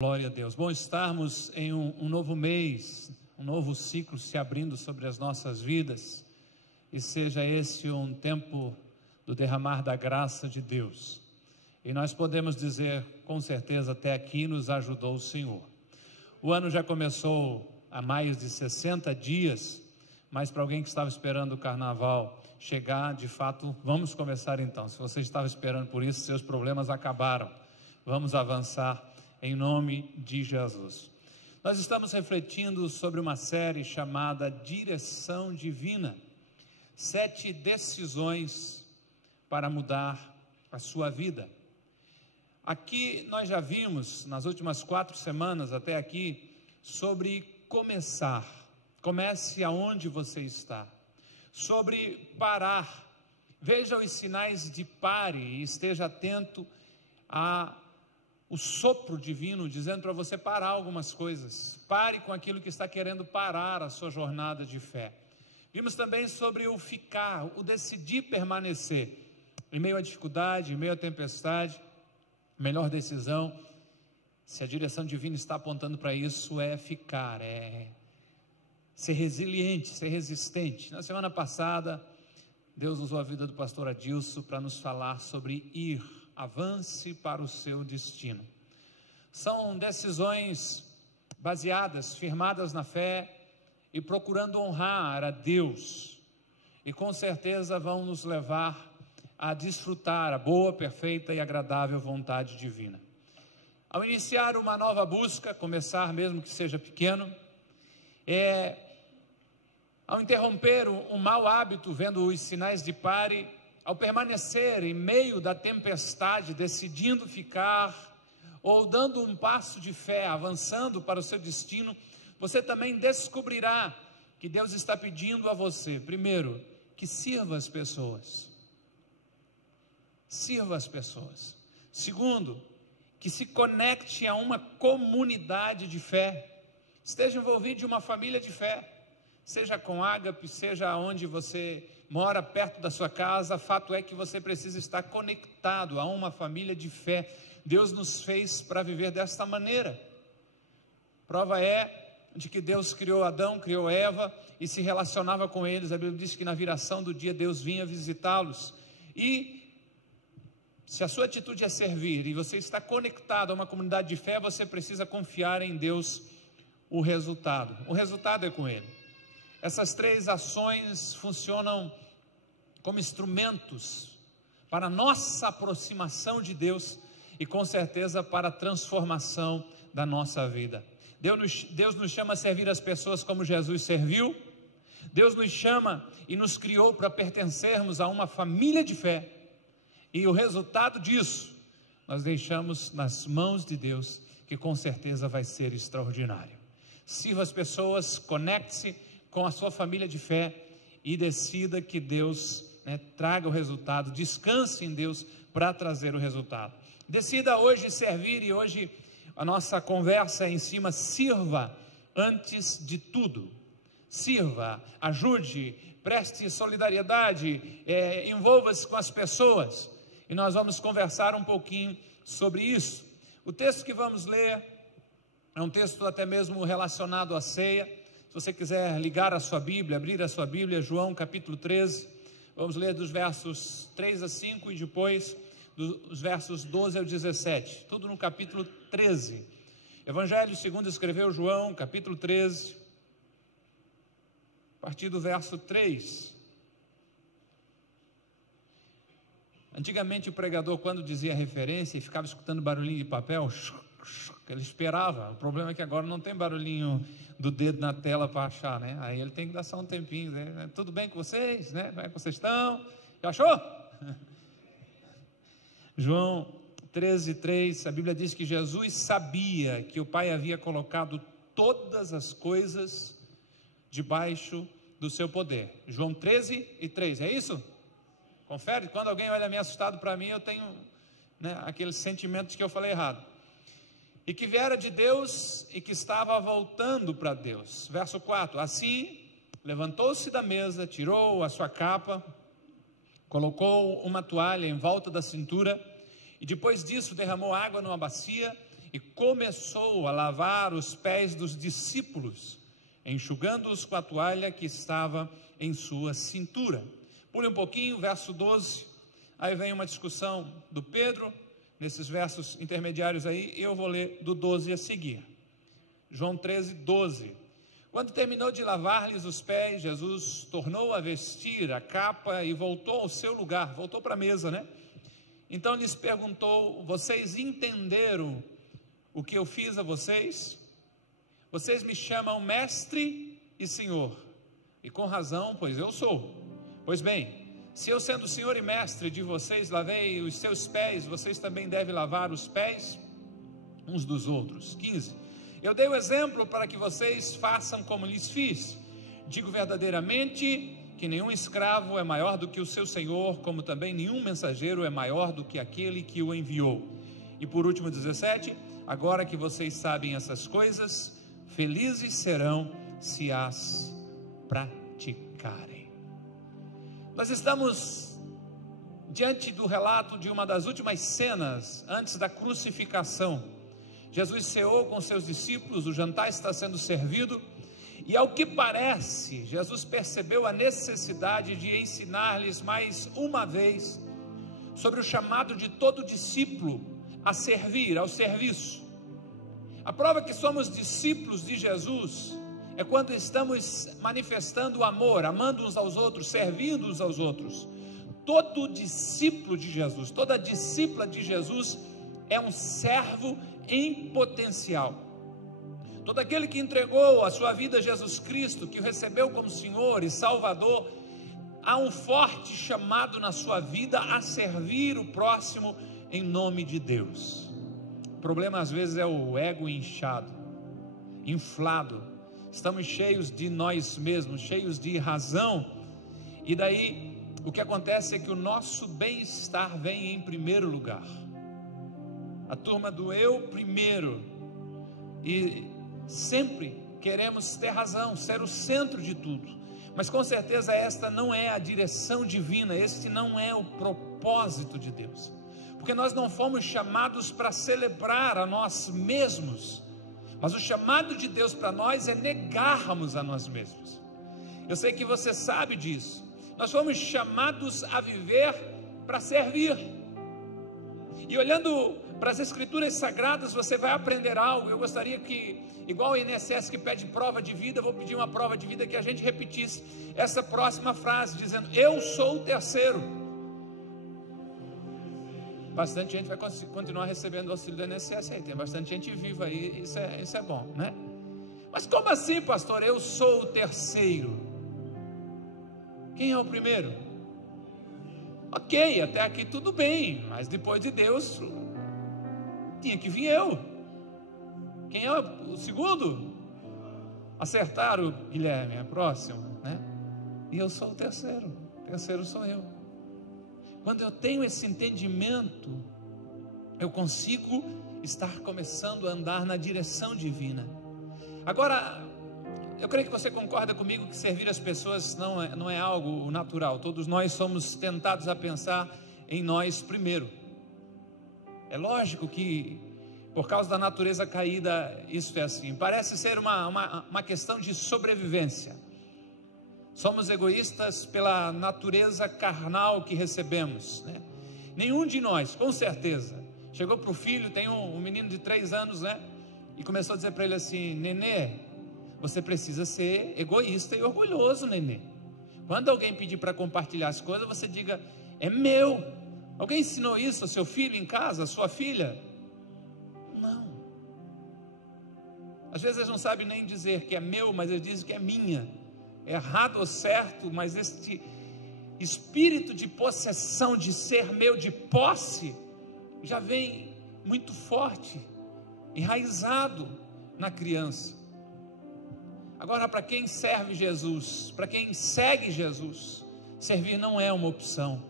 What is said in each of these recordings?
Glória a Deus. Bom estarmos em um novo mês, um novo ciclo se abrindo sobre as nossas vidas, e seja esse um tempo do derramar da graça de Deus. E nós podemos dizer, com certeza, até aqui nos ajudou o Senhor. O ano já começou há mais de 60 dias, mas para alguém que estava esperando o carnaval chegar, de fato, vamos começar então. Se você estava esperando por isso, seus problemas acabaram. Vamos avançar em nome de Jesus. Nós estamos refletindo sobre uma série chamada Direção Divina. 7 decisões para mudar a sua vida. Aqui nós já vimos, nas últimas 4 semanas até aqui, sobre começar. Comece aonde você está. Sobre parar. Veja os sinais de pare e esteja atento o sopro divino dizendo para você parar algumas coisas. Pare com aquilo que está querendo parar a sua jornada de fé. Vimos também sobre o ficar, o decidir permanecer. Em meio à dificuldade, em meio à tempestade, a melhor decisão, se a direção divina está apontando para isso, é ficar, é ser resiliente, ser resistente. Na semana passada, Deus usou a vida do pastor Adilson para nos falar sobre ir. Avance para o seu destino. São decisões baseadas, firmadas na fé e procurando honrar a Deus. E com certeza vão nos levar a desfrutar a boa, perfeita e agradável vontade divina. Ao iniciar uma nova busca, começar mesmo que seja pequeno, ao interromper um mau hábito, vendo os sinais de pare, ao permanecer em meio da tempestade, decidindo ficar, ou dando um passo de fé, avançando para o seu destino, você também descobrirá que Deus está pedindo a você, primeiro, que sirva as pessoas. Sirva as pessoas. Segundo, que se conecte a uma comunidade de fé. Esteja envolvido em uma família de fé. Seja com Ágape, seja onde você mora, perto da sua casa, fato é que você precisa estar conectado a uma família de fé. Deus nos fez para viver desta maneira. Prova é de que Deus criou Adão, criou Eva e se relacionava com eles. A Bíblia diz que na viração do dia Deus vinha visitá-los. E se a sua atitude é servir e você está conectado a uma comunidade de fé, você precisa confiar em Deus o resultado. O resultado é com Ele. Essas 3 ações funcionam como instrumentos para a nossa aproximação de Deus e com certeza para a transformação da nossa vida. Deus nos chama a servir as pessoas como Jesus serviu. Deus nos chama e nos criou para pertencermos a uma família de fé. E o resultado disso, nós deixamos nas mãos de Deus, que com certeza vai ser extraordinário. Sirva as pessoas, conecte-se com a sua família de fé e decida que Deus traga o resultado, descanse em Deus para trazer o resultado. Decida hoje servir, e hoje a nossa conversa é em cima, sirva antes de tudo. Sirva, ajude, preste solidariedade, envolva-se com as pessoas, e nós vamos conversar um pouquinho sobre isso. O texto que vamos ler é um texto até mesmo relacionado à ceia. Se você quiser ligar a sua Bíblia, abrir a sua Bíblia, João capítulo 13, vamos ler dos versos 3 a 5 e depois dos versos 12 ao 17, tudo no capítulo 13. Evangelho segundo escreveu João, capítulo 13, a partir do verso 3. Antigamente o pregador, quando dizia referência e ficava escutando barulhinho de papel, ele esperava. O problema é que agora não tem barulhinho do dedo na tela para achar, né? Aí ele tem que dar só um tempinho, né? Tudo bem com vocês, né? Como é que vocês estão? Já achou? João 13:3, a Bíblia diz que Jesus sabia que o Pai havia colocado todas as coisas debaixo do seu poder. João 13:3, é isso? Confere, quando alguém olha meio assustado para mim, eu tenho aquele sentimento de que eu falei errado. E que viera de Deus e que estava voltando para Deus. Verso 4, assim levantou-se da mesa, tirou a sua capa, colocou uma toalha em volta da cintura e depois disso derramou água numa bacia e começou a lavar os pés dos discípulos, enxugando-os com a toalha que estava em sua cintura. Pule um pouquinho, verso 12, aí vem uma discussão do Pedro, nesses versos intermediários aí, eu vou ler do 12 a seguir. João 13, 12. Quando terminou de lavar-lhes os pés, Jesus tornou a vestir a capa e voltou ao seu lugar, voltou para a mesa, né? Então lhes perguntou: vocês entenderam o que eu fiz a vocês? Vocês me chamam mestre e senhor, e com razão, pois eu sou. Pois bem, se eu, sendo senhor e mestre de vocês, lavei os seus pés, vocês também devem lavar os pés uns dos outros. 15. Eu dei o exemplo para que vocês façam como lhes fiz. Digo verdadeiramente que nenhum escravo é maior do que o seu senhor, como também nenhum mensageiro é maior do que aquele que o enviou. E por último, 17, agora que vocês sabem essas coisas, felizes serão se as praticarem. Nós estamos diante do relato de uma das últimas cenas antes da crucificação. Jesus ceou com seus discípulos, o jantar está sendo servido, e ao que parece, Jesus percebeu a necessidade de ensinar-lhes mais uma vez sobre o chamado de todo discípulo a servir, ao serviço. A prova que somos discípulos de Jesus é quando estamos manifestando o amor, amando uns aos outros, servindo uns aos outros. Todo discípulo de Jesus, toda discípula de Jesus é um servo em potencial. Todo aquele que entregou a sua vida a Jesus Cristo, que o recebeu como Senhor e Salvador, há um forte chamado na sua vida a servir o próximo em nome de Deus. O problema às vezes é o ego inchado, inflado. Estamos cheios de nós mesmos, cheios de razão, e daí o que acontece é que o nosso bem-estar vem em primeiro lugar. A turma do eu primeiro, e sempre queremos ter razão, ser o centro de tudo, mas com certeza esta não é a direção divina, este não é o propósito de Deus, porque nós não fomos chamados para celebrar a nós mesmos, mas o chamado de Deus para nós é negarmos a nós mesmos. Eu sei que você sabe disso. Nós fomos chamados a viver para servir, e olhando para as escrituras sagradas, você vai aprender algo. Eu gostaria que, igual o INSS que pede prova de vida, eu vou pedir uma prova de vida que a gente repetisse essa próxima frase, dizendo: eu sou o terceiro. Bastante gente vai continuar recebendo o auxílio do INSS aí, tem bastante gente viva aí, isso é bom, né? Mas como assim, pastor? Eu sou o terceiro. Quem é o primeiro? Ok, até aqui tudo bem, mas depois de Deus tinha que vir eu. Quem é o segundo? Acertaram, Guilherme, é próximo, né? E eu sou o terceiro sou eu. Quando eu tenho esse entendimento, eu consigo estar começando a andar na direção divina. Agora, eu creio que você concorda comigo que servir as pessoas não é algo natural. Todos nós somos tentados a pensar em nós primeiro. É lógico que, por causa da natureza caída, isso é assim. Parece ser uma questão de sobrevivência. Somos egoístas pela natureza carnal que recebemos, né? Nenhum de nós, com certeza, chegou para o filho, tem um menino de 3 anos, né? E começou a dizer para ele assim: nenê, você precisa ser egoísta e orgulhoso, nenê. Quando alguém pedir para compartilhar as coisas, você diga: é meu. Alguém ensinou isso ao seu filho em casa, a sua filha? Não. Às vezes eles não sabem nem dizer que é meu, mas eles dizem que é minha. É errado ou certo, mas este espírito de possessão, de ser meu, de posse, já vem muito forte, enraizado na criança. Agora, para quem serve Jesus, para quem segue Jesus, servir não é uma opção.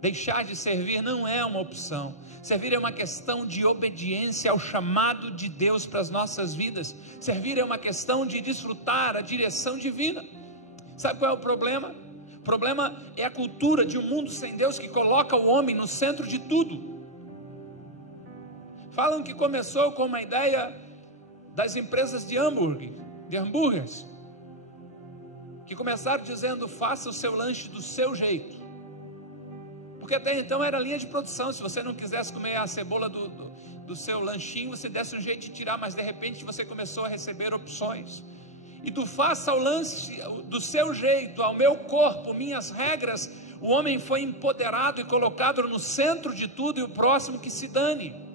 Deixar de servir não é uma opção. Servir é uma questão de obediência ao chamado de Deus para as nossas vidas. Servir é uma questão de desfrutar a direção divina. Sabe qual é o problema? O problema é a cultura de um mundo sem Deus que coloca o homem no centro de tudo. Falam que começou com uma ideia das empresas de hambúrgueres, que começaram dizendo: faça o seu lanche do seu jeito. Porque até então era linha de produção. Se você não quisesse comer a cebola do seu lanchinho, você desse um jeito de tirar, mas de repente você começou a receber opções. E do faça o lanche do seu jeito, ao meu corpo, minhas regras, o homem foi empoderado e colocado no centro de tudo, e o próximo que se dane.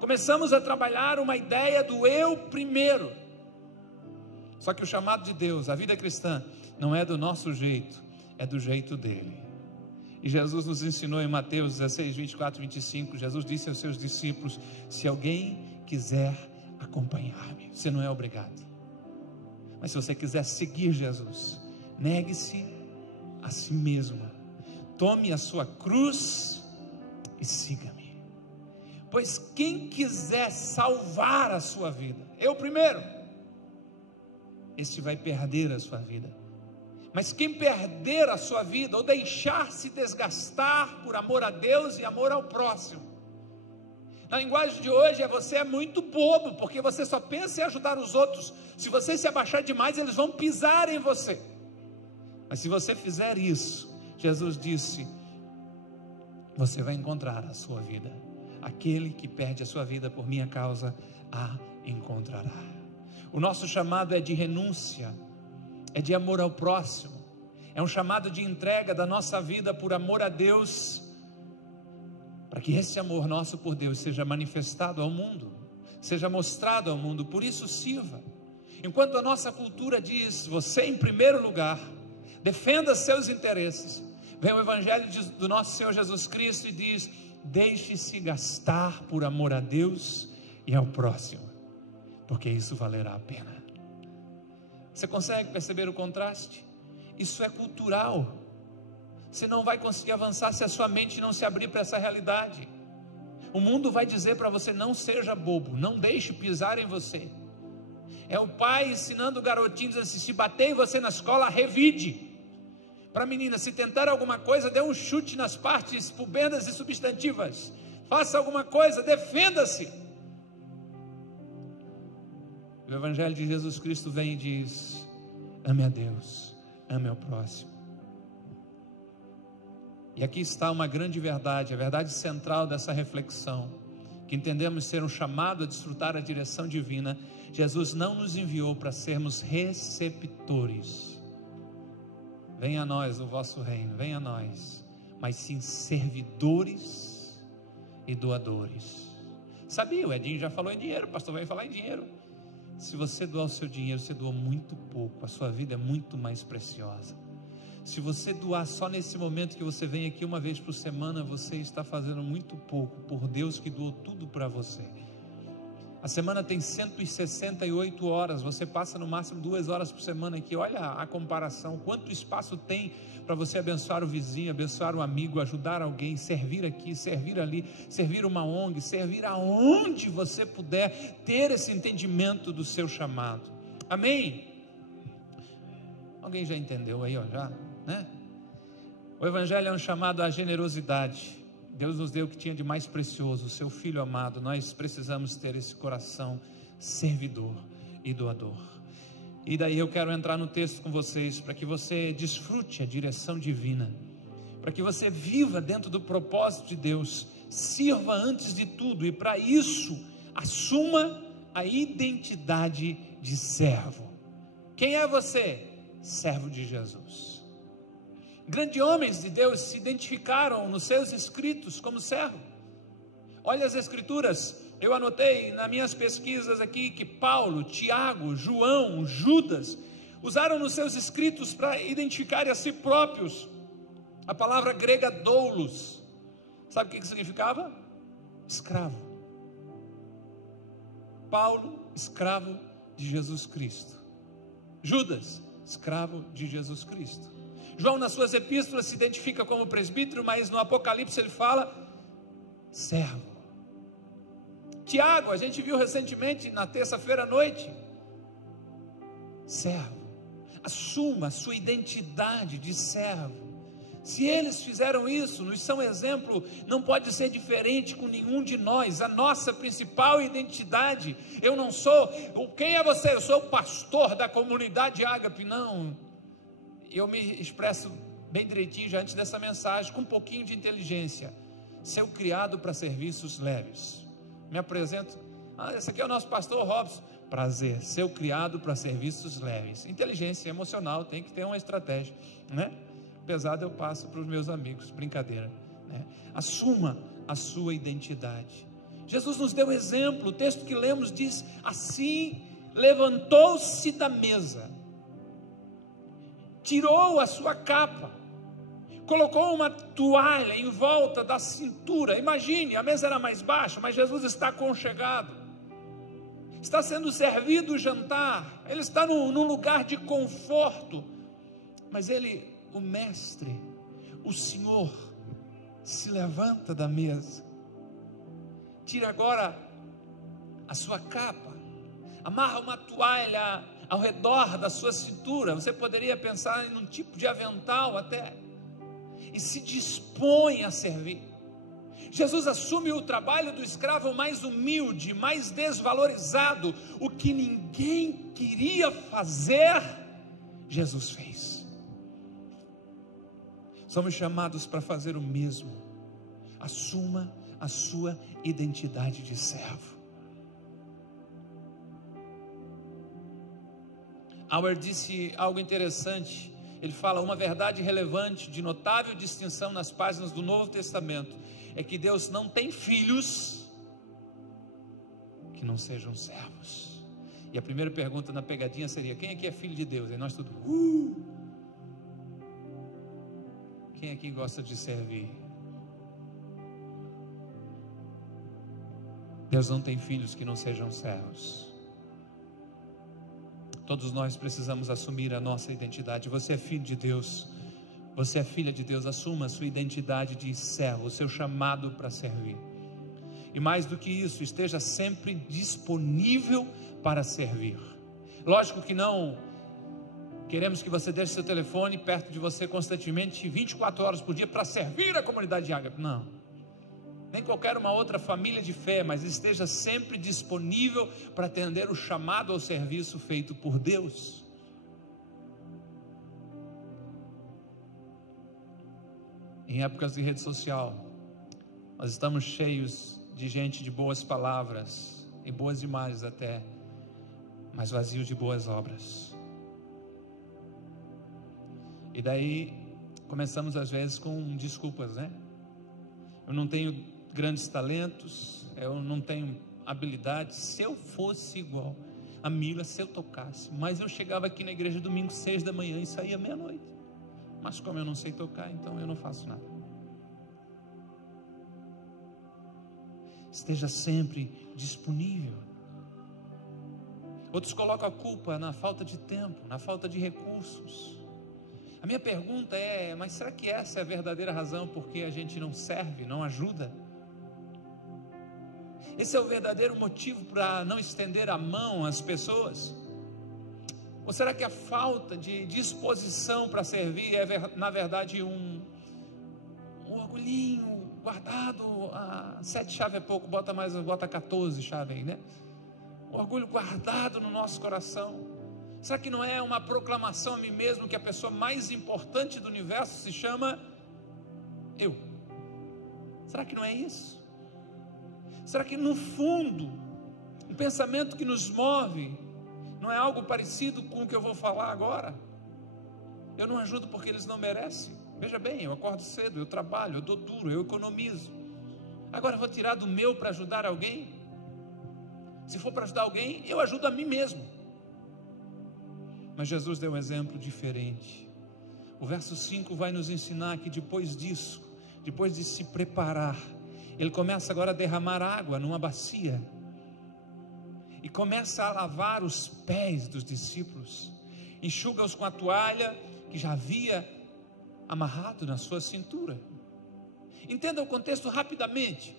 Começamos a trabalhar uma ideia do eu primeiro. Só que o chamado de Deus, a vida cristã, não é do nosso jeito, é do jeito dele. E Jesus nos ensinou em Mateus 16, 24 e 25, Jesus disse aos seus discípulos: se alguém quiser acompanhar-me, você não é obrigado, mas se você quiser seguir Jesus, negue-se a si mesmo, tome a sua cruz e siga-me. Pois quem quiser salvar a sua vida, eu primeiro, este vai perder a sua vida. Mas quem perder a sua vida, ou deixar-se desgastar por amor a Deus e amor ao próximo, na linguagem de hoje você é muito bobo, porque você só pensa em ajudar os outros. Se você se abaixar demais, eles vão pisar em você. Mas se você fizer isso, Jesus disse, você vai encontrar a sua vida. Aquele que perde a sua vida por minha causa, a encontrará. O nosso chamado é de renúncia, é de amor ao próximo, é um chamado de entrega da nossa vida por amor a Deus, para que esse amor nosso por Deus seja manifestado ao mundo, seja mostrado ao mundo. Por isso sirva. Enquanto a nossa cultura diz, você em primeiro lugar, defenda seus interesses, vem o evangelho do nosso Senhor Jesus Cristo e diz, deixe-se gastar por amor a Deus e ao próximo, porque isso valerá a pena. Você consegue perceber o contraste? Isso é cultural. Você não vai conseguir avançar se a sua mente não se abrir para essa realidade. O mundo vai dizer para você, não seja bobo, não deixe pisar em você. É o pai ensinando o garotinho, dizendo assim, se bater em você na escola, revide. Para a menina, se tentar alguma coisa, dê um chute nas partes pubendas e substantivas. Faça alguma coisa, defenda-se. O evangelho de Jesus Cristo vem e diz, ame a Deus, ame ao próximo. E aqui está uma grande verdade, a verdade central dessa reflexão, que entendemos ser um chamado a desfrutar a direção divina. Jesus não nos enviou para sermos receptores. Venha a nós o vosso reino, venha a nós, mas sim servidores e doadores. Sabia, o Edinho já falou em dinheiro, o pastor vai falar em dinheiro. Se você doar o seu dinheiro, você doa muito pouco, a sua vida é muito mais preciosa. Se você doar só nesse momento que você vem aqui uma vez por semana, você está fazendo muito pouco por Deus que doou tudo para você. A semana tem 168 horas, você passa no máximo 2 horas por semana aqui. Olha a comparação, quanto espaço tem para você abençoar o vizinho, abençoar o amigo, ajudar alguém, servir aqui, servir ali, servir uma ONG, servir aonde você puder, ter esse entendimento do seu chamado. Amém? Alguém já entendeu aí, ó, já, né? O evangelho é um chamado à generosidade. Deus nos deu o que tinha de mais precioso, o seu Filho amado. Nós precisamos ter esse coração servidor e doador. E daí eu quero entrar no texto com vocês, para que você desfrute a direção divina, para que você viva dentro do propósito de Deus, sirva antes de tudo, e para isso, assuma a identidade de servo. Quem é você? Servo de Jesus. Grandes homens de Deus se identificaram nos seus escritos como servo. Olha as escrituras, eu anotei nas minhas pesquisas aqui que Paulo, Tiago, João, Judas usaram nos seus escritos para identificar a si próprios a palavra grega doulos. Sabe o que significava? Escravo. Paulo, escravo de Jesus Cristo. Judas, escravo de Jesus Cristo. João nas suas epístolas se identifica como presbítero, mas no Apocalipse ele fala servo. Tiago, a gente viu recentemente na terça-feira à noite, servo. Assuma a sua identidade de servo. Se eles fizeram isso, nos são exemplo, não pode ser diferente com nenhum de nós. A nossa principal identidade, eu não sou, quem é você? Eu sou o pastor da comunidade Ágape. Não, eu me expresso bem direitinho já antes dessa mensagem, com um pouquinho de inteligência. Ser criado para serviços leves. Me apresento, esse aqui é o nosso pastor Robson. Prazer, ser criado para serviços leves. Inteligência emocional, tem que ter uma estratégia, né? Pesado eu passo para os meus amigos, brincadeira, né? Assuma a sua identidade. Jesus nos deu um exemplo, o texto que lemos diz assim: levantou-se da mesa, tirou a sua capa, colocou uma toalha em volta da cintura. Imagine, a mesa era mais baixa, mas Jesus está aconchegado, está sendo servido o jantar, ele está num lugar de conforto, mas ele, o mestre, o Senhor, se levanta da mesa, tira agora a sua capa, amarra uma toalha ao redor da sua cintura, você poderia pensar em um tipo de avental até, e se dispõe a servir. Jesus assume o trabalho do escravo mais humilde, mais desvalorizado. O que ninguém queria fazer, Jesus fez. Somos chamados para fazer o mesmo. Assuma a sua identidade de servo. Auer disse algo interessante. Ele fala: uma verdade relevante, de notável distinção nas páginas do Novo Testamento, é que Deus não tem filhos que não sejam servos. E a primeira pergunta na pegadinha seria: quem aqui é filho de Deus? E nós tudo, Quem aqui gosta de servir? Deus não tem filhos que não sejam servos. Todos nós precisamos assumir a nossa identidade. Você é filho de Deus, você é filha de Deus. Assuma a sua identidade de servo, o seu chamado para servir. E mais do que isso, esteja sempre disponível para servir. Lógico que não queremos que você deixe seu telefone perto de você constantemente, 24 horas por dia, para servir a comunidade de Ágape. Não, nem qualquer uma outra família de fé, mas esteja sempre disponível para atender o chamado ao serviço feito por Deus. Em épocas de rede social, nós estamos cheios de gente de boas palavras, e boas imagens até, mas vazios de boas obras. E daí, começamos às vezes com desculpas, né? Eu não tenho grandes talentos, eu não tenho habilidade. Se eu fosse igual a Mila, se eu tocasse, mas eu chegava aqui na igreja domingo 6 da manhã e saía meia-noite, mas como eu não sei tocar, então eu não faço nada. Esteja sempre disponível. Outros colocam a culpa na falta de tempo, na falta de recursos. A minha pergunta é: mas será que essa é a verdadeira razão porque a gente não serve, não ajuda? Esse é o verdadeiro motivo para não estender a mão às pessoas? Ou será que a falta de disposição para servir é na verdade um orgulhinho guardado? 7 chaves é pouco, bota 14 chaves aí, né? Um orgulho guardado no nosso coração. Será que não é uma proclamação a mim mesmo que a pessoa mais importante do universo se chama eu? Será que não é isso? Será que no fundo, o pensamento que nos move não é algo parecido com o que eu vou falar agora? Eu não ajudo porque eles não merecem. Veja bem, eu acordo cedo, eu trabalho, eu dou duro, eu economizo. Agora eu vou tirar do meu para ajudar alguém? Se for para ajudar alguém, eu ajudo a mim mesmo. Mas Jesus deu um exemplo diferente. O verso 5 vai nos ensinar que depois disso, depois de se preparar, ele começa agora a derramar água numa bacia e começa a lavar os pés dos discípulos, enxuga-os com a toalha que já havia amarrado na sua cintura. Entenda o contexto rapidamente.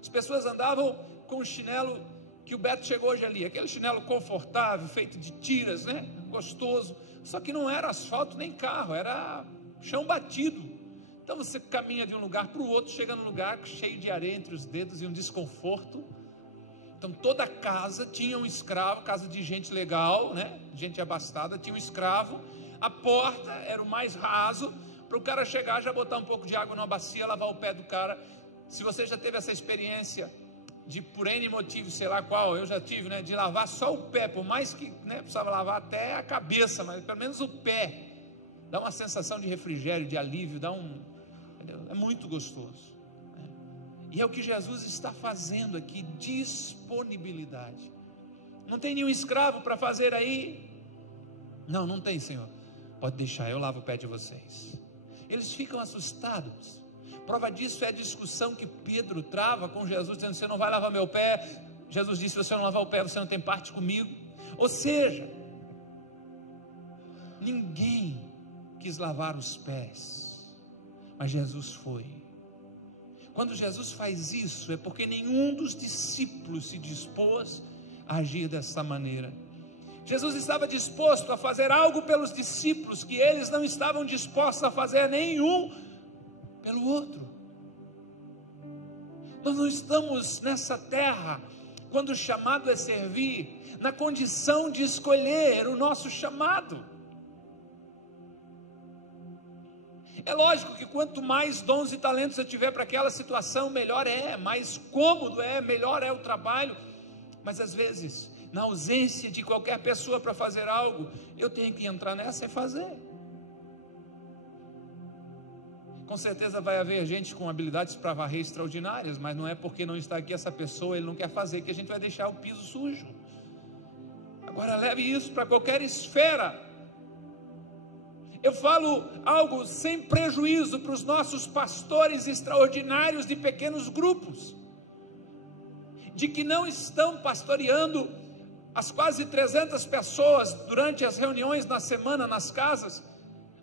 As pessoas andavam com o chinelo que o Beto chegou hoje ali, aquele chinelo confortável, feito de tiras, né? Gostoso, só que não era asfalto nem carro, era chão batido. Então você caminha de um lugar para o outro, chega num lugar cheio de areia entre os dedos e um desconforto. Então toda casa tinha um escravo, casa de gente legal, né? Gente abastada, tinha um escravo. A porta era o mais raso, para o cara chegar, já botar um pouco de água numa bacia, lavar o pé do cara. Se você já teve essa experiência de, por N motivo, sei lá qual, eu já tive, né? De lavar só o pé, por mais que, né, precisava lavar até a cabeça, mas pelo menos o pé. Dá uma sensação de refrigério, de alívio, é muito gostoso. E é o que Jesus está fazendo aqui, disponibilidade. Não tem nenhum escravo para fazer aí? Não tem, Senhor. Pode deixar, eu lavo o pé de vocês. Eles ficam assustados. Prova disso é a discussão que Pedro trava com Jesus, dizendo: você não vai lavar meu pé. Jesus disse: se você não lavar o pé, você não tem parte comigo. Ou seja, ninguém quis lavar os pés, mas Jesus foi. Quando Jesus faz isso, é porque nenhum dos discípulos se dispôs a agir dessa maneira. Jesus estava disposto a fazer algo pelos discípulos que eles não estavam dispostos a fazer nenhum pelo outro. Nós não estamos nessa terra, quando o chamado é servir, na condição de escolher o nosso chamado. É lógico que quanto mais dons e talentos eu tiver para aquela situação, melhor é, mais cômodo é, melhor é o trabalho. Mas às vezes, na ausência de qualquer pessoa para fazer algo, eu tenho que entrar nessa e fazer. Com certeza vai haver gente com habilidades para varrer extraordinárias, mas não é porque não está aqui essa pessoa, ele não quer fazer, que a gente vai deixar o piso sujo. Agora leve isso para qualquer esfera. Eu falo algo sem prejuízo para os nossos pastores extraordinários de pequenos grupos, de que não estão pastoreando as quase 300 pessoas durante as reuniões na semana nas casas,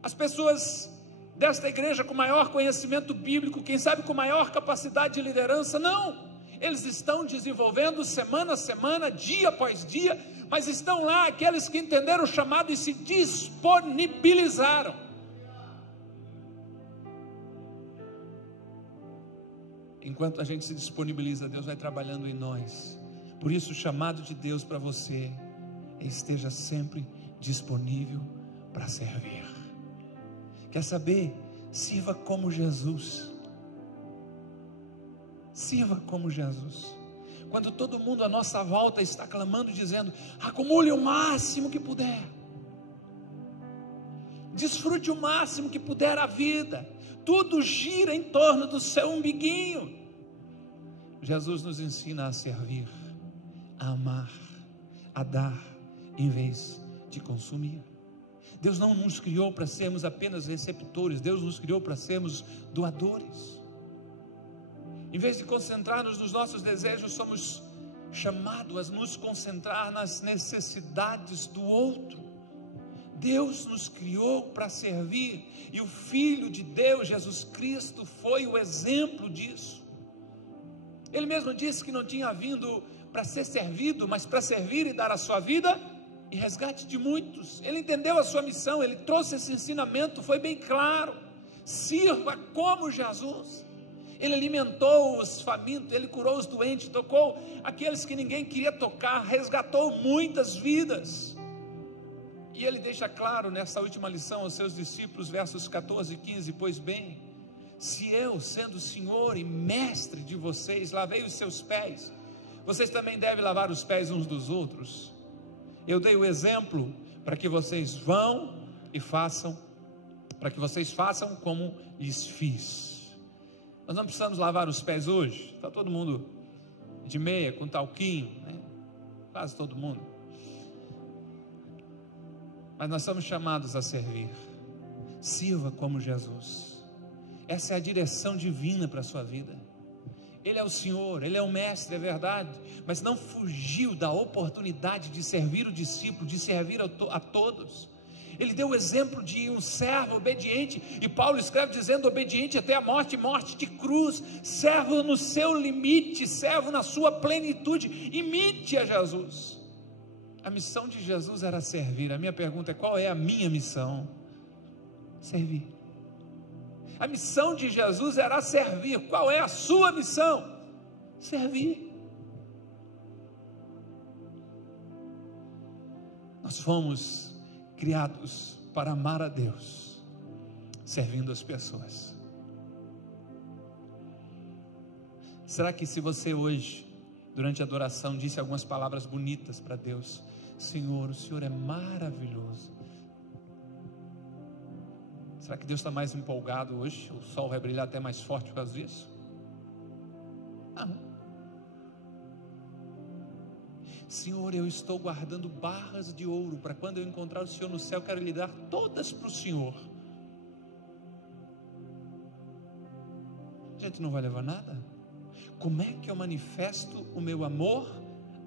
as pessoas desta igreja com maior conhecimento bíblico, quem sabe com maior capacidade de liderança. Não, eles estão desenvolvendo semana a semana, dia após dia, mas estão lá aqueles que entenderam o chamado e se disponibilizaram. Enquanto a gente se disponibiliza, Deus vai trabalhando em nós. Por isso o chamado de Deus para você é: esteja sempre disponível para servir. Quer saber? Sirva como Jesus. Sirva como Jesus. Quando todo mundo à nossa volta está clamando, dizendo: acumule o máximo que puder, desfrute o máximo que puder a vida, tudo gira em torno do seu umbiguinho. Jesus nos ensina a servir, a amar, a dar, em vez de consumir. Deus não nos criou para sermos apenas receptores, Deus nos criou para sermos doadores. Em vez de concentrar-nos nos nossos desejos, somos chamados a nos concentrar nas necessidades do outro. Deus nos criou para servir, e o Filho de Deus, Jesus Cristo, foi o exemplo disso. Ele mesmo disse que não tinha vindo para ser servido, mas para servir e dar a sua vida em resgate de muitos. Ele entendeu a sua missão, ele trouxe esse ensinamento, foi bem claro: sirva como Jesus. Ele alimentou os famintos, ele curou os doentes, tocou aqueles que ninguém queria tocar, resgatou muitas vidas. E ele deixa claro nessa última lição aos seus discípulos, versos 14 e 15: pois bem, se eu, sendo Senhor e Mestre de vocês, lavei os seus pés, vocês também devem lavar os pés uns dos outros. Eu dei o exemplo para que vocês vão e façam, para que vocês façam como lhes fiz. Nós não precisamos lavar os pés hoje, está todo mundo de meia, com talquinho, né? Quase todo mundo. Mas nós somos chamados a servir. Sirva como Jesus. Essa é a direção divina para a sua vida. Ele é o Senhor, Ele é o Mestre, é verdade, mas não fugiu da oportunidade de servir o discípulo, de servir a todos. Ele deu o exemplo de um servo obediente, e Paulo escreve dizendo: obediente até a morte, morte de cruz, servo no seu limite, servo na sua plenitude. Imite a Jesus. A missão de Jesus era servir. A minha pergunta é: qual é a minha missão? Servir. A missão de Jesus era servir. Qual é a sua missão? Servir. Nós fomos criados para amar a Deus, servindo as pessoas. Será que se você hoje, durante a adoração, disse algumas palavras bonitas para Deus? Senhor, o Senhor é maravilhoso. Será que Deus está mais empolgado hoje? O sol vai brilhar até mais forte por causa disso? Não. Senhor, eu estou guardando barras de ouro para quando eu encontrar o Senhor no céu, quero lhe dar todas para o Senhor. A gente não vai levar nada? Como é que eu manifesto o meu amor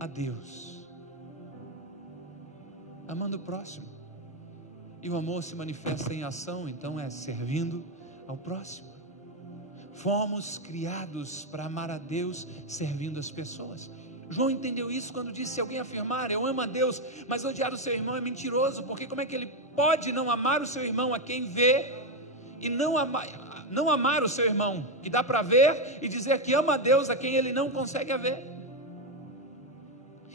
a Deus? Amando o próximo. E o amor se manifesta em ação, então é servindo ao próximo. Fomos criados para amar a Deus, servindo as pessoas. João entendeu isso quando disse: se alguém afirmar, eu amo a Deus, mas odiar o seu irmão é mentiroso, porque como é que ele pode não amar o seu irmão a quem vê, e não amar o seu irmão, que dá para ver, e dizer que ama a Deus a quem ele não consegue ver?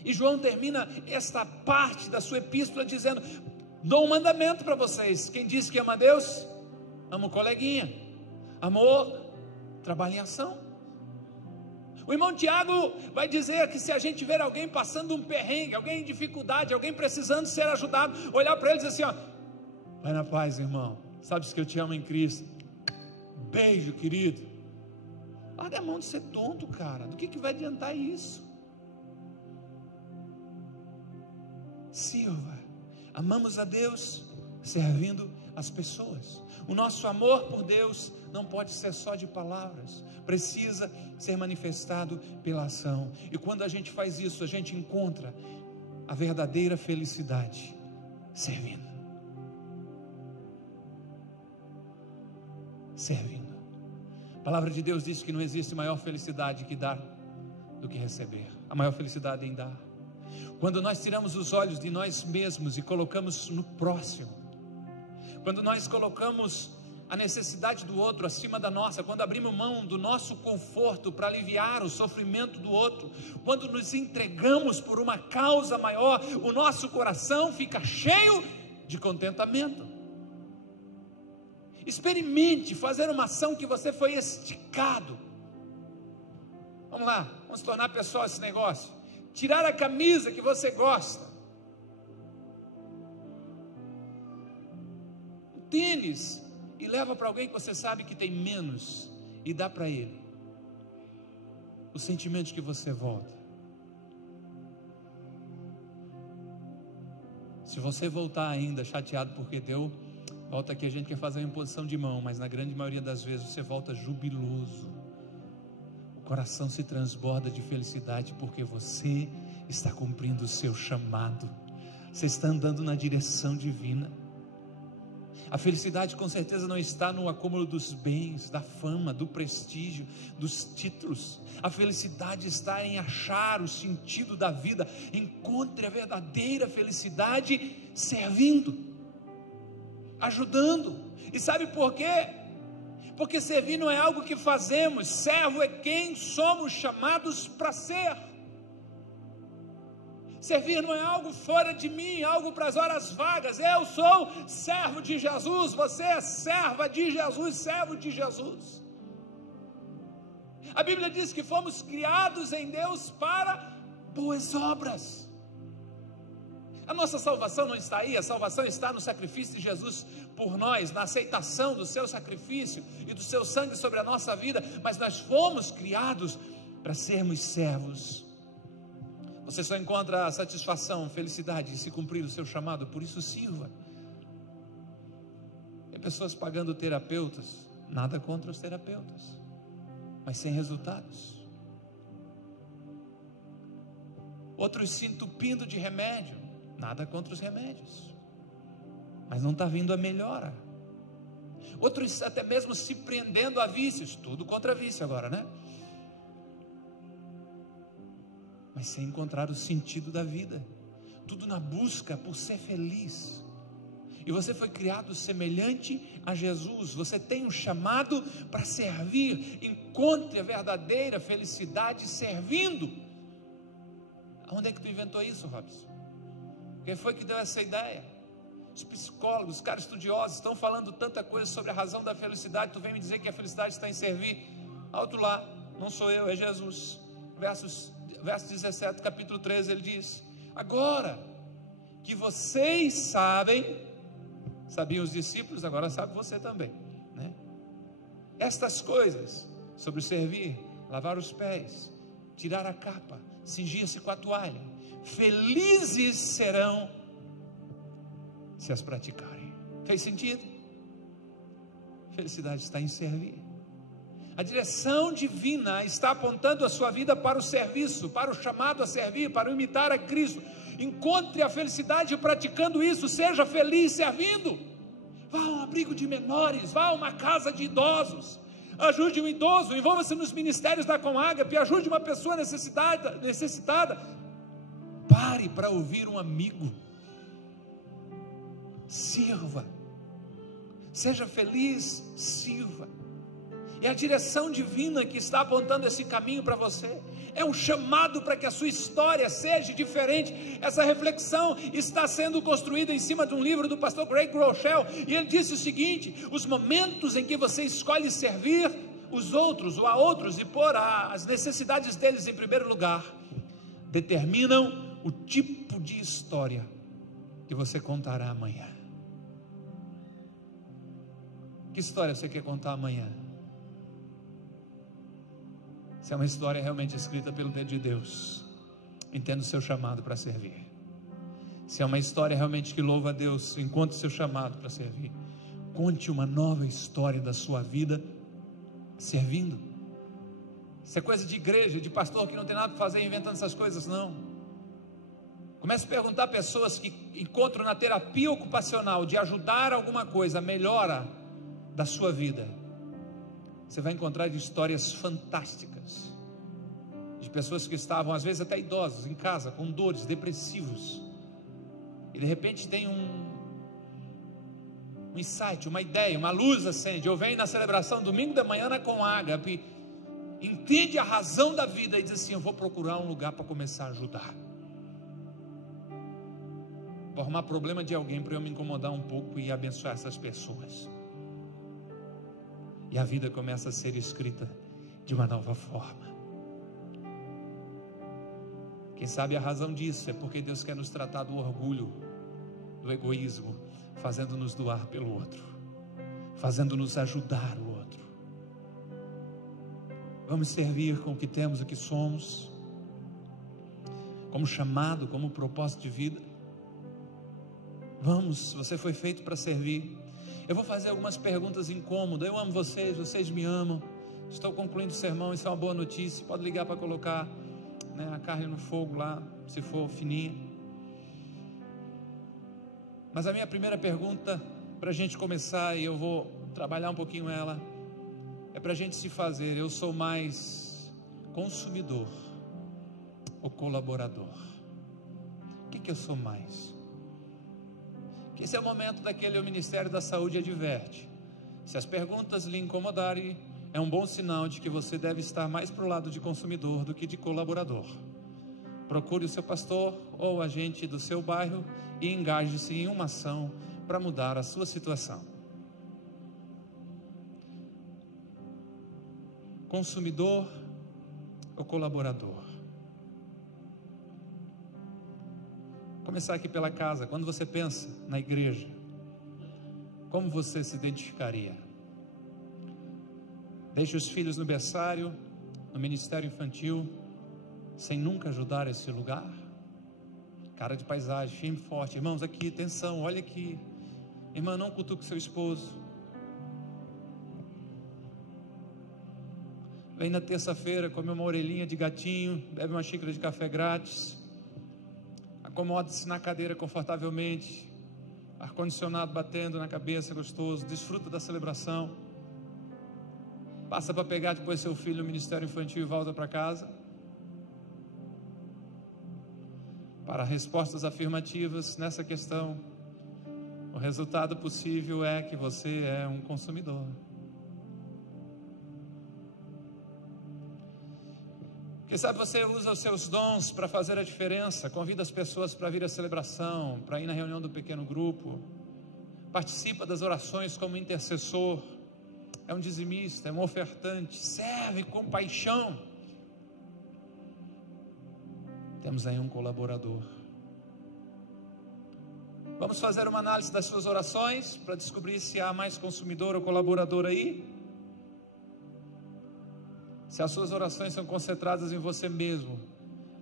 E João termina esta parte da sua epístola dizendo: dou um mandamento para vocês, quem diz que ama a Deus, ama o coleguinha. Amor, trabalha em ação. O irmão Tiago vai dizer que se a gente ver alguém passando um perrengue, alguém em dificuldade, alguém precisando ser ajudado, olhar para ele e dizer assim: ó, vai na paz, irmão, sabes que eu te amo em Cristo, beijo, querido. Larga a mão de ser tonto, cara. Do que vai adiantar isso? Sirva. Amamos a Deus servindo as pessoas. O nosso amor por Deus não pode ser só de palavras, precisa ser manifestado pela ação. E quando a gente faz isso, a gente encontra a verdadeira felicidade servindo. Servindo. A palavra de Deus diz que não existe maior felicidade que dar do que receber. A maior felicidade é em dar. Quando nós tiramos os olhos de nós mesmos e colocamos no próximo, quando nós colocamos a necessidade do outro acima da nossa, quando abrimos mão do nosso conforto para aliviar o sofrimento do outro, quando nos entregamos por uma causa maior, o nosso coração fica cheio de contentamento. Experimente fazer uma ação que você foi esticado. Vamos lá, vamos tornar pessoal esse negócio. Tirar a camisa que você gosta, o tênis, e leva para alguém que você sabe que tem menos, e dá para ele os sentimentos que você volta. Se você voltar ainda chateado porque deu, volta aqui, a gente quer fazer uma imposição de mão, mas na grande maioria das vezes você volta jubiloso. O coração se transborda de felicidade porque você está cumprindo o seu chamado, você está andando na direção divina. A felicidade com certeza não está no acúmulo dos bens, da fama, do prestígio, dos títulos. A felicidade está em achar o sentido da vida. Encontre a verdadeira felicidade servindo, ajudando. E sabe por quê? Porque servir não é algo que fazemos, servo é quem somos chamados para ser. Servir não é algo fora de mim, algo para as horas vagas. Eu sou servo de Jesus, você é serva de Jesus, servo de Jesus. A Bíblia diz que fomos criados em Deus para boas obras. A nossa salvação não está aí, a salvação está no sacrifício de Jesus por nós, na aceitação do seu sacrifício e do seu sangue sobre a nossa vida, mas nós fomos criados para sermos servos. Você só encontra satisfação, felicidade em se cumprir o seu chamado, por isso sirva. Tem pessoas pagando terapeutas, nada contra os terapeutas, mas sem resultados. Outros se entupindo de remédio, nada contra os remédios, mas não está vindo a melhora. Outros até mesmo se prendendo a vícios, tudo contra vício agora, né? Mas sem encontrar o sentido da vida, tudo na busca por ser feliz. E você foi criado semelhante a Jesus. Você tem um chamado para servir. Encontre a verdadeira felicidade servindo. Onde é que tu inventou isso, Robson? Quem foi que deu essa ideia? Os psicólogos, os caras estudiosos estão falando tanta coisa sobre a razão da felicidade. Tu vem me dizer que a felicidade está em servir. Alto lá, não sou eu, é Jesus. Verso 17, capítulo 13, ele diz: agora que vocês sabiam os discípulos, agora sabe você também, né? Estas coisas sobre servir, lavar os pés, tirar a capa, cingir-se com a toalha, felizes serão se as praticarem. Fez sentido? Felicidade está em servir. A direção divina está apontando a sua vida para o serviço, para o chamado a servir, para imitar a Cristo. Encontre a felicidade praticando isso. Seja feliz servindo. Vá a um abrigo de menores, vá a uma casa de idosos, ajude um idoso, envolva-se nos ministérios da Comágape, ajude uma pessoa necessitada. Pare para ouvir um amigo. Sirva. Seja feliz, sirva. É a direção divina que está apontando esse caminho para você. É um chamado para que a sua história seja diferente. Essa reflexão está sendo construída em cima de um livro do pastor Craig Groeschel, e ele disse o seguinte: os momentos em que você escolhe servir os outros ou a outros e pôr as necessidades deles em primeiro lugar, determinam o tipo de história que você contará amanhã. Que história você quer contar amanhã? Se é uma história realmente escrita pelo dedo de Deus, entenda o seu chamado para servir. Se é uma história realmente que louva a Deus, encontre o seu chamado para servir. Conte uma nova história da sua vida servindo. Isso é coisa de igreja, de pastor que não tem nada para fazer inventando essas coisas, não. Comece a perguntar a pessoas que encontram na terapia ocupacional de ajudar alguma coisa, a melhora da sua vida. Você vai encontrar histórias fantásticas de pessoas que estavam, às vezes até idosos, em casa, com dores, depressivos, e de repente tem um insight, uma ideia, uma luz acende. Eu venho na celebração domingo da manhã na Comágape, entende a razão da vida e diz assim: eu vou procurar um lugar para começar a ajudar. Vou arrumar problema de alguém para eu me incomodar um pouco e abençoar essas pessoas. E a vida começa a ser escrita de uma nova forma. Quem sabe a razão disso é porque Deus quer nos tratar do orgulho, do egoísmo, fazendo-nos doar pelo outro, fazendo-nos ajudar o outro. Vamos servir com o que temos, o que somos, como chamado, como propósito de vida. Vamos, você foi feito para servir. Eu vou fazer algumas perguntas incômodas. Eu amo vocês, vocês me amam. Estou concluindo o sermão, isso é uma boa notícia. Pode ligar para colocar, né, a carne no fogo lá, se for fininha. Mas a minha primeira pergunta, para a gente começar, e eu vou trabalhar um pouquinho ela, é para a gente se fazer: eu sou mais consumidor ou colaborador? O que eu sou mais? Esse é o momento daquele o Ministério da Saúde adverte: se as perguntas lhe incomodarem, é um bom sinal de que você deve estar mais para o lado de consumidor do que de colaborador. Procure o seu pastor ou agente do seu bairro e engaje-se em uma ação para mudar a sua situação. Consumidor ou colaborador? Começar aqui pela casa. Quando você pensa na igreja, como você se identificaria? Deixe os filhos no berçário, no ministério infantil, sem nunca ajudar esse lugar? Cara de paisagem, firme e forte. Irmãos, aqui, atenção, olha aqui. Irmã, não cutuque seu esposo. Vem na terça-feira, come uma orelhinha de gatinho, bebe uma xícara de café grátis. Acomode-se na cadeira confortavelmente, ar-condicionado batendo na cabeça, gostoso, desfruta da celebração. Passa para pegar depois seu filho no ministério infantil e volta para casa. Para respostas afirmativas nessa questão, o resultado possível é que você é um consumidor. Quem sabe você usa os seus dons para fazer a diferença, convida as pessoas para vir à celebração, para ir na reunião do pequeno grupo, participa das orações como intercessor, é um dizimista, é um ofertante, serve com paixão. Temos aí um colaborador. Vamos fazer uma análise das suas orações para descobrir se há mais consumidor ou colaborador aí. Se as suas orações são concentradas em você mesmo,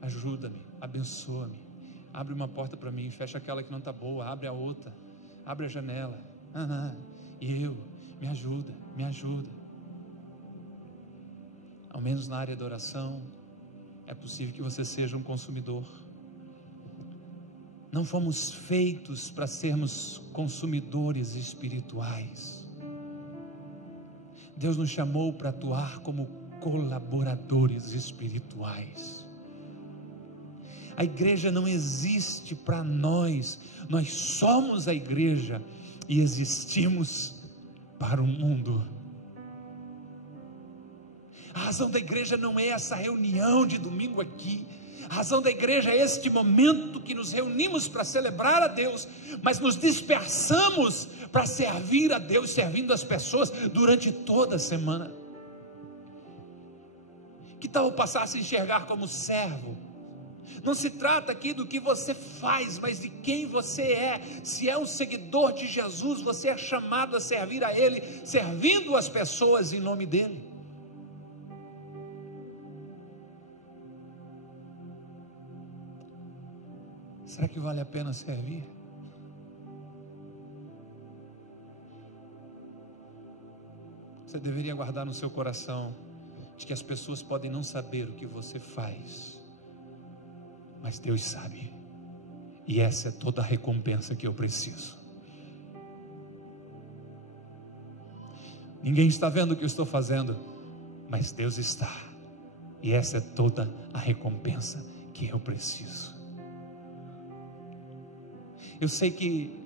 ajuda-me, abençoa-me, abre uma porta para mim, fecha aquela que não está boa, abre a outra, abre a janela, me ajuda. Ao menos na área da oração, é possível que você seja um consumidor. Não fomos feitos para sermos consumidores espirituais. Deus nos chamou para atuar como colaboradores espirituais. A igreja não existe para nós somos a igreja e existimos para o mundo. A razão da igreja não é essa reunião de domingo aqui. A razão da igreja é este momento que nos reunimos para celebrar a Deus, mas nos dispersamos para servir a Deus, servindo as pessoas durante toda a semana. Que tal passar a se enxergar como servo? Não se trata aqui do que você faz, mas de quem você é. Se é um seguidor de Jesus, você é chamado a servir a Ele, servindo as pessoas em nome dEle. Será que vale a pena servir? Você deveria guardar no seu coração de que as pessoas podem não saber o que você faz, mas Deus sabe, e essa é toda a recompensa que eu preciso. Ninguém está vendo o que eu estou fazendo, mas Deus está, e essa é toda a recompensa que eu preciso. Eu sei que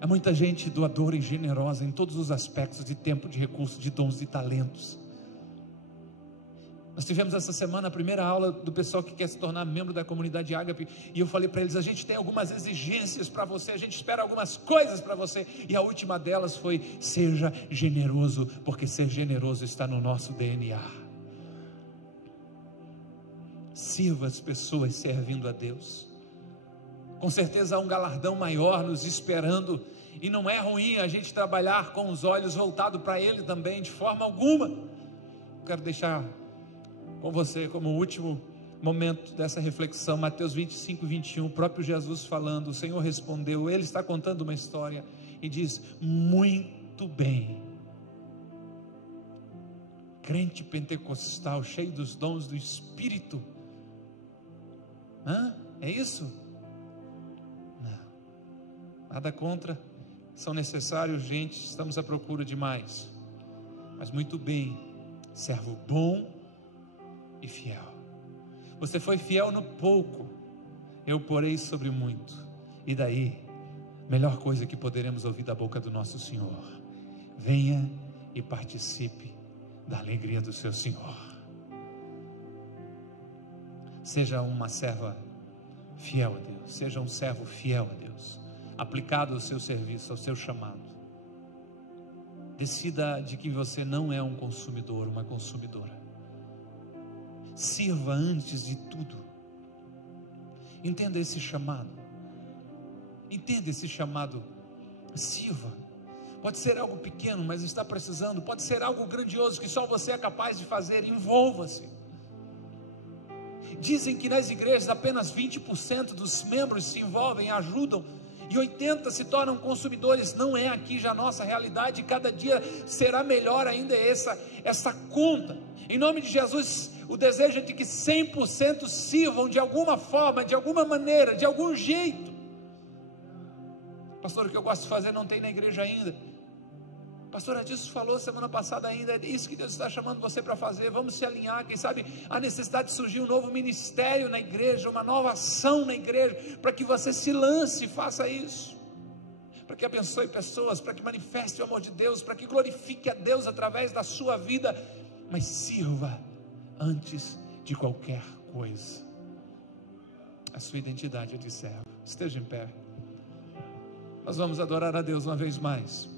há muita gente doadora e generosa em todos os aspectos de tempo, de recursos, de dons, de talentos. Nós tivemos essa semana a primeira aula do pessoal que quer se tornar membro da comunidade Ágape, e eu falei para eles: a gente tem algumas exigências para você, a gente espera algumas coisas para você, e a última delas foi: seja generoso, porque ser generoso está no nosso DNA. Sirva as pessoas servindo a Deus. Com certeza há um galardão maior nos esperando, e não é ruim a gente trabalhar com os olhos voltados para Ele também, de forma alguma. Quero deixar com você como último momento dessa reflexão, Mateus 25, 21, o próprio Jesus falando. O Senhor respondeu, Ele está contando uma história e diz: muito bem, crente pentecostal, cheio dos dons do Espírito. É isso? Não, nada contra, são necessários, gente, estamos à procura de mais, mas muito bem, servo bom e fiel. Você foi fiel no pouco, eu porei sobre muito. E daí, melhor coisa que poderemos ouvir da boca do nosso Senhor: venha e participe da alegria do seu Senhor. Seja uma serva fiel a Deus, seja um servo fiel a Deus, aplicado ao seu serviço, ao seu chamado. Decida de que você não é um consumidor, uma consumidora. Sirva antes de tudo. Entenda esse chamado. Entenda esse chamado. Sirva. Pode ser algo pequeno, mas está precisando. Pode ser algo grandioso que só você é capaz de fazer. Envolva-se. Dizem que nas igrejas apenas 20% dos membros se envolvem, ajudam, e 80% se tornam consumidores. Não é aqui já a nossa realidade. Cada dia será melhor ainda essa conta. Em nome de Jesus, o desejo é de que 100% sirvam de alguma forma, de alguma maneira, de algum jeito. Pastor, o que eu gosto de fazer não tem na igreja ainda. Pastor Adilson falou semana passada ainda, é isso que Deus está chamando você para fazer. Vamos se alinhar, quem sabe a necessidade de surgir um novo ministério na igreja, uma nova ação na igreja, para que você se lance e faça isso. para que abençoe pessoas, para que manifeste o amor de Deus, para que glorifique a Deus através da sua vida, mas sirva antes de qualquer coisa. A sua identidade é de servo. Esteja em pé. Nós vamos adorar a Deus uma vez mais.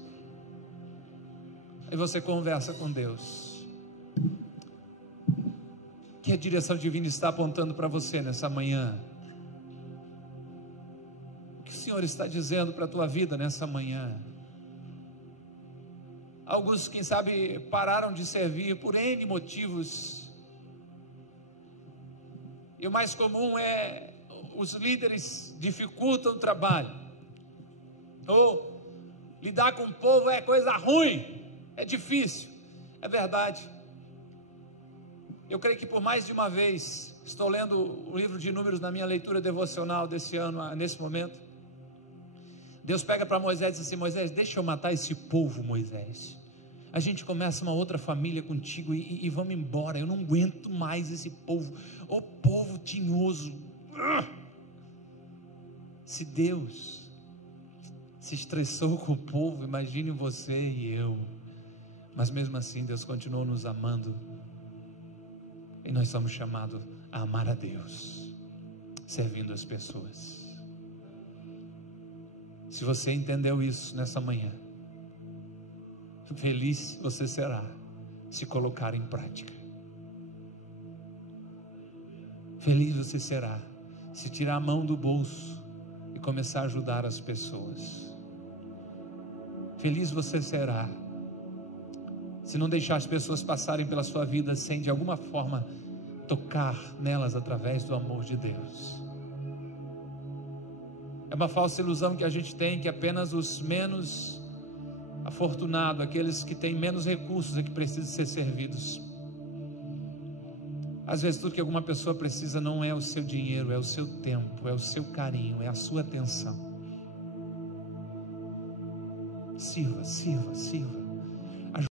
Aí você conversa com Deus. Que a direção divina está apontando para você nessa manhã? O que o Senhor está dizendo para a tua vida nessa manhã? Alguns, quem sabe, pararam de servir por N motivos. E o mais comum é os líderes dificultam o trabalho. Ou lidar com o povo é coisa ruim, é difícil. É verdade. Eu creio que por mais de uma vez, estou lendo o livro de Números na minha leitura devocional desse ano, nesse momento. Deus pega para Moisés e diz assim: Moisés, deixa eu matar esse povo, Moisés. A gente começa uma outra família contigo e vamos embora. Eu não aguento mais esse povo. Ô povo tinhoso. Se Deus se estressou com o povo, imagine você e eu. Mas mesmo assim Deus continuou nos amando. E nós somos chamados a amar a Deus, servindo as pessoas. Se você entendeu isso nessa manhã, feliz você será se colocar em prática. Feliz você será se tirar a mão do bolso e começar a ajudar as pessoas. Feliz você será se não deixar as pessoas passarem pela sua vida sem de alguma forma tocar nelas através do amor de Deus. É uma falsa ilusão que a gente tem, que apenas os menos afortunados, aqueles que têm menos recursos é que precisam ser servidos. Às vezes tudo que alguma pessoa precisa não é o seu dinheiro, é o seu tempo, é o seu carinho, é a sua atenção. Sirva, sirva, sirva.